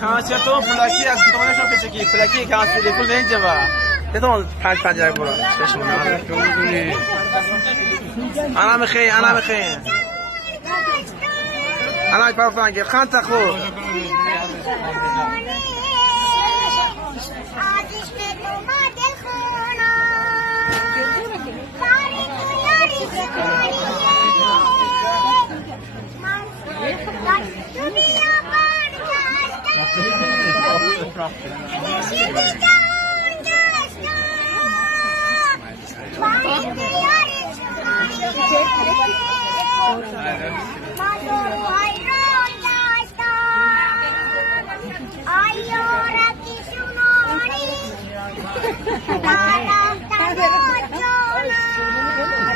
کانسرتون فلکی از کتابانشون پیچکی فلکی کانسرتی کل اینجا با تون پنجره برو چشم انا مخي انا پرفانگ خان تخو Bye.